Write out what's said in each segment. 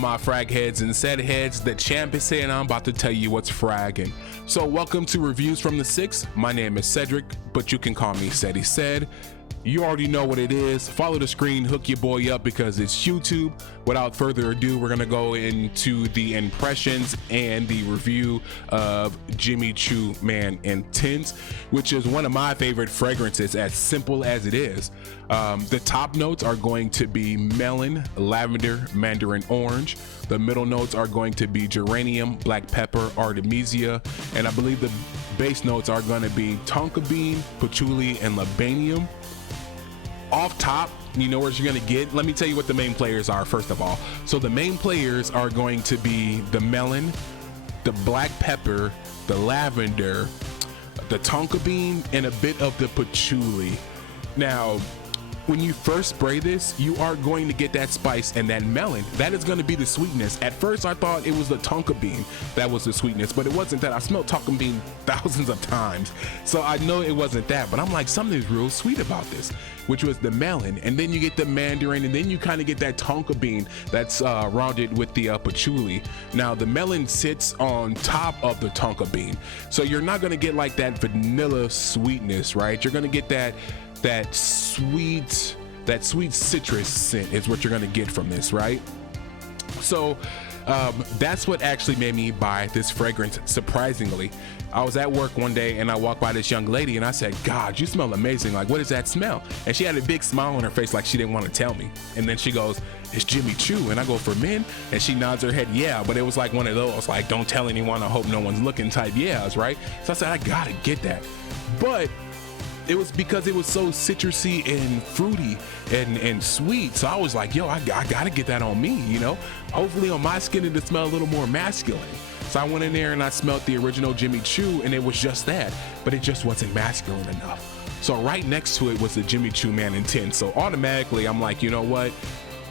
My frag heads and said heads, the champ is saying I'm about to tell you what's fragging. So welcome to Reviews from the Six. My name is Cedric, but you can call me Ceddy Said. You already know what it is. Follow the screen, hook your boy up because it's YouTube. Without further ado, we're gonna go into the impressions and the review of Jimmy Choo Man Intense, which is one of my favorite fragrances, as simple as it is. The top notes are going to be melon, lavender, mandarin orange. The middle notes are going to be geranium, black pepper, artemisia, and I believe the base notes are going to be tonka bean, patchouli, and labanium. Off top, you know what you're gonna get. Let me tell you what the main players are first of all. So the main players are going to be the melon, the black pepper, the lavender, the tonka bean, and a bit of the patchouli. Now, when you first spray this, you are going to get that spice and that melon. That is going to be the sweetness. At first, I thought it was the tonka bean that was the sweetness, but it wasn't that. I smelled tonka bean thousands of times, so I know it wasn't that. But I'm like, something's real sweet about this, which was the melon, and then you get the mandarin, and then you kind of get that tonka bean that's rounded with the patchouli. Now, the melon sits on top of the tonka bean, so you're not going to get like that vanilla sweetness, right? You're going to get that sweet citrus scent is what you're gonna get from this, right? So that's what actually made me buy this fragrance. Surprisingly, I was at work one day and I walked by this young lady and I said, God, you smell amazing. Like, what does that smell? And she had a big smile on her face like she didn't want to tell me. And then she goes, it's Jimmy Choo. And I go, for men? And she nods her head, yeah. But it was like one of those, like, don't tell anyone, I hope no one's looking type yeahs, right? So I said, I gotta get that. But it was because it was so citrusy and fruity and sweet. So I was like, yo, I gotta get that on me, you know? Hopefully on my skin it'll smell a little more masculine. So I went in there and I smelled the original Jimmy Choo and it was just that, but it just wasn't masculine enough. So right next to it was the Jimmy Choo Man Intense. So automatically I'm like, you know what?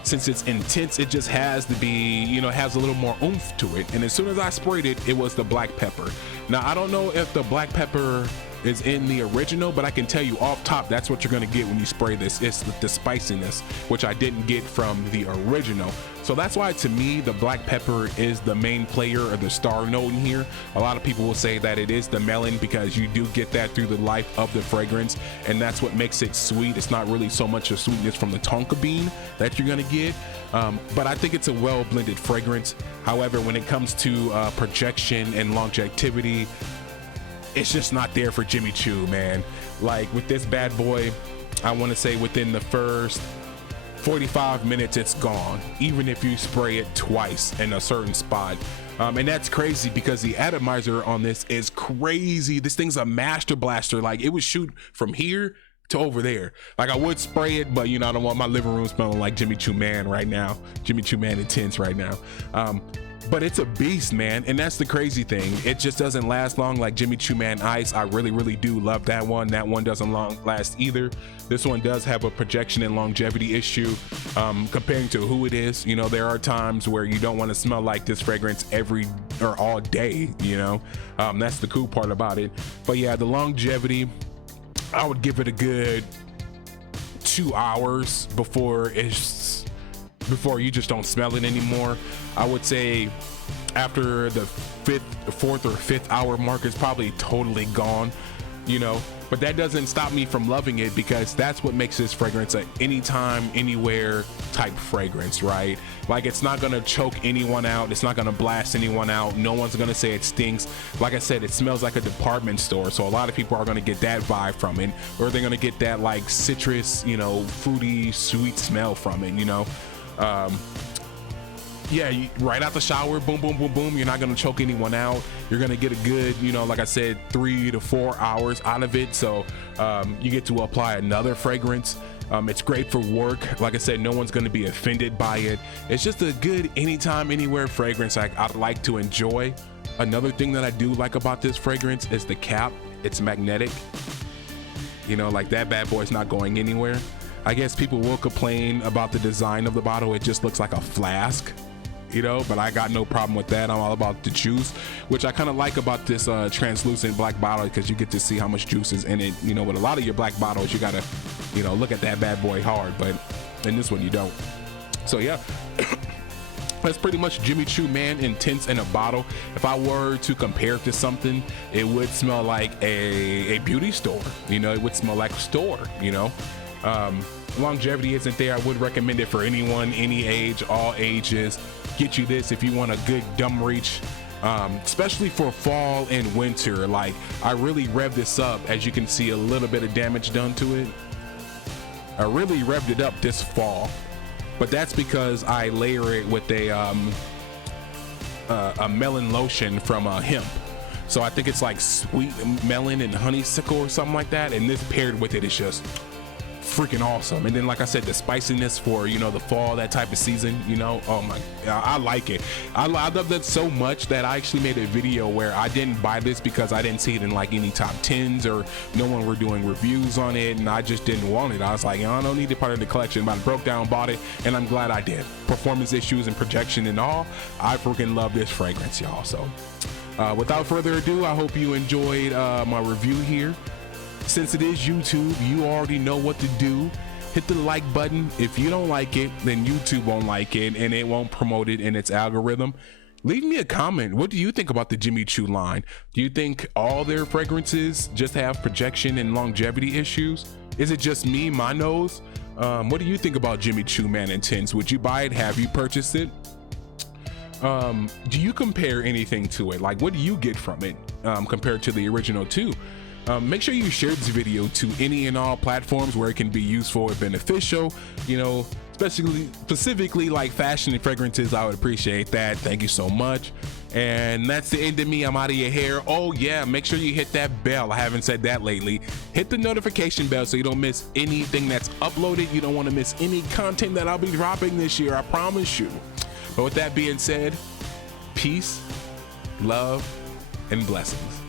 Since it's intense, it just has to be, you know, has a little more oomph to it. And as soon as I sprayed it, it was the black pepper. Now, I don't know if the black pepper is in the original, but I can tell you off top, that's what you're gonna get when you spray this. It's the spiciness, which I didn't get from the original. So that's why, to me, the black pepper is the main player or the star note in here. A lot of people will say that it is the melon because you do get that through the life of the fragrance, and that's what makes it sweet. It's not really so much a sweetness from the tonka bean that you're gonna get, but I think it's a well blended fragrance. However, when it comes to projection and longevity, it's just not there for Jimmy Choo, man. Like with this bad boy, I want to say within the first 45 minutes, it's gone, even if you spray it twice in a certain spot. And that's crazy because the atomizer on this is crazy. This thing's a master blaster. Like, it would shoot from here to over there. Like, I would spray it, but you know, I don't want my living room smelling like Jimmy Choo Man right now, Jimmy Choo Man Intense right now. But it's a beast, man, and that's the crazy thing. It just doesn't last long like Jimmy Choo Man Ice. I really do love that one. That one doesn't last either. This one does have a projection and longevity issue, comparing to who it is. You know, there are times where you don't want to smell like this fragrance every or all day, you know. That's the cool part about it. But yeah, the longevity, I would give it a good 2 hours before you just don't smell it anymore. I would say after the fourth or fifth hour mark, it's probably totally gone, you know. But that doesn't stop me from loving it because that's what makes this fragrance a anytime, anywhere type fragrance, right? Like, it's not gonna choke anyone out. It's not gonna blast anyone out. No one's gonna say it stinks. Like I said, it smells like a department store. So a lot of people are gonna get that vibe from it, or they're gonna get that like citrus, you know, fruity, sweet smell from it, you know. Yeah, right out the shower, boom, boom, boom, boom. You're not gonna choke anyone out. You're gonna get a good, you know, like I said, 3 to 4 hours out of it. So you get to apply another fragrance. It's great for work. Like I said, no one's gonna be offended by it. It's just a good anytime, anywhere fragrance I'd like to enjoy. Another thing that I do like about this fragrance is the cap. It's magnetic. You know, like that bad boy's not going anywhere. I guess people will complain about the design of the bottle. It just looks like a flask, you know, but I got no problem with that. I'm all about the juice, which I kind of like about this translucent black bottle, because you get to see how much juice is in it. You know, with a lot of your black bottles, you gotta, you know, look at that bad boy hard, but in this one you don't. So yeah, That's pretty much Jimmy Choo Man Intense in a bottle. If I were to compare it to something, it would smell like a beauty store. You know, it would smell like a store, you know. Longevity isn't there. I would recommend it for anyone, any age, all ages. Get you this if you want a good dumb reach, especially for fall and winter. Like, I really revved this up. As you can see, a little bit of damage done to it. I really revved it up this fall, but that's because I layer it with a melon lotion from hemp. So I think it's like sweet melon and honeysuckle or something like that, and this paired with it is just freaking awesome. And then, like I said, the spiciness for, you know, the fall, that type of season, you know, oh my, I like it. I love that so much that I actually made a video where I didn't buy this because I didn't see it in like any top 10s or no one were doing reviews on it, and I just didn't want it. I was like, I don't need it part of the collection, but I broke down, bought it, and I'm glad I did. Performance issues and projection and all, I freaking love this fragrance, y'all. So without further ado, I hope you enjoyed my review here. Since it is YouTube, you already know what to do. Hit the like button. If you don't like it, then YouTube won't like it and it won't promote it in its algorithm. Leave me a comment. What do you think about the Jimmy Choo line? Do you think all their fragrances just have projection and longevity issues? Is it just me, my nose? What do you think about Jimmy Choo Man Intense? Would you buy it? Have you purchased it? Do you compare anything to it? Like, what do you get from it compared to the original two? Make sure you share this video to any and all platforms where it can be useful or beneficial, you know, specifically like fashion and fragrances. I would appreciate that. Thank you so much. And that's the end of me. I'm out of your hair. Oh yeah, make sure you hit that bell. I haven't said that lately. Hit the notification bell so you don't miss anything that's uploaded. You don't want to miss any content that I'll be dropping this year, I promise you. But with that being said, peace, love, and blessings.